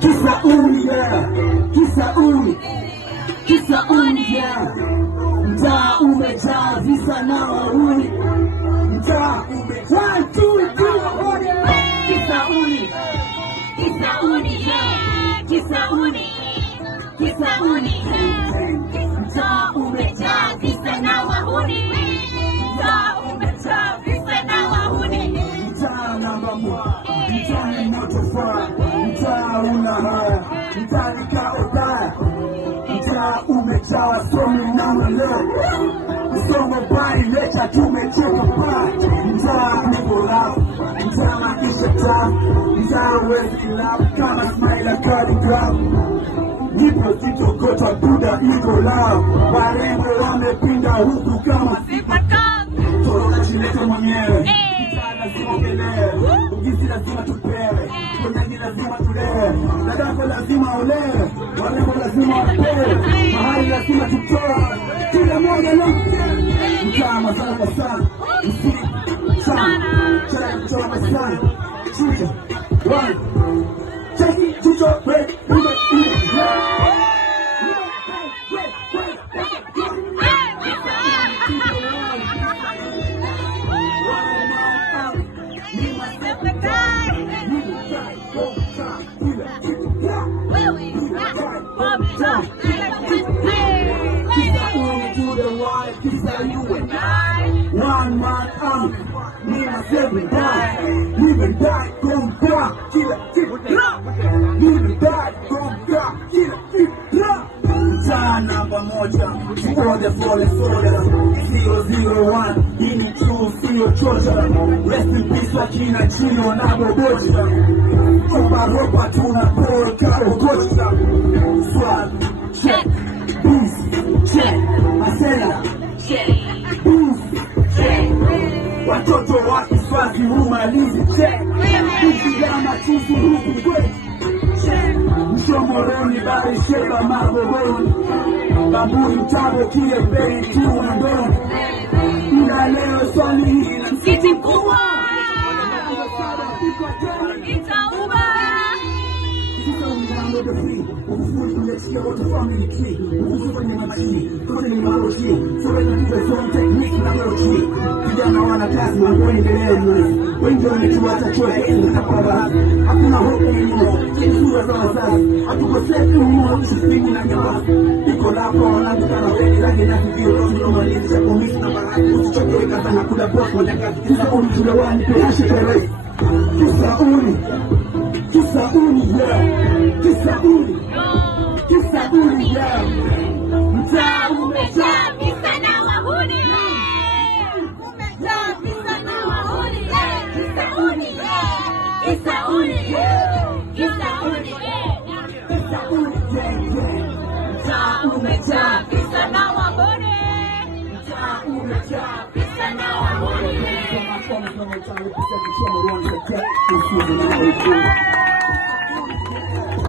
Kisauni, yeah. Kisauni, yeah. Mtaa umejaa visa na wahuni. Mtaa umejaa wahuni. Kisauni, yeah. Kisauni, Mtaa umejaa visa na wahuni. Mtaa umejaa visa na wahuni. mtaa namba moja. Mtaa ni moto fire. Mtaa una haya. Mtaa ni kaodaya. Mtaa umejaa somi na maleo. Somo bai lecha tumecheka pai. Mtaa uko lapu. Mtaa maisha tamu. Mtaa wezi lapu kama smile kadi grafu. Nipo zitokota buda iko lao. Warembo wamepinda huku kama Sipakavu. Torona chilete mwenyewe. Mtaa lazima uelewe. Ugisi lazima tupewe. Konyagi lazima tulewe. Dadako lazima olewe. Warembo lazima wapewe. Mahali lazima tutoe. Kila moja leo. Mtaa masala sana. Msiki sana. Chara kuchora masana. Chuja. One. Take it to your break. One man army, me myself and die. Live and die, come back, kill it, live and die, come back, kill it, mtaa namba moja, tuode pole soda, 001, hii ni true, sio chocha. Rest in peace wakina chini wanabobocha. Opa ropa tunapora karo kocha. Swag, check, beast, check, asela, beast, check. Watoto wa Kiswazi humalizi check. Ukigama chusu huku kwetu check. Mshomoroni bari sheba magoroni. Bambuni mtabo kile bei tu ndoni. Ila leo swali hili na Msikiti mkubwa itauma. the free, ufufuzi umechikia wote family tree, ufufuzi kwenye majini, kwenye ni marochi, sura ina tiba zone technique na marochi, kijana wana kazi mangoni mbele mwezi, wengi wametuacha choe ili kapa baadhi, hakuna hope anymore, sura za wazazi, hatukoseki umo, usipingi na nyamazi, iko lapo wanangika na wengi, rangi na kivio, rozi no malini, cha komisi na bahati, usichoke kata na kuda boss, wanakazi, kisa uni tulewani, pehashi kere, Kisauni, yeah. Kisauni, yeah. Mtaa Umejaa visa na wahuni. Umejaa visa na wahuni. Kisauni, Kisauni, Kisauni, mtaa umejaa visa na wahuni. Mtaa umejaa visa na wahuni.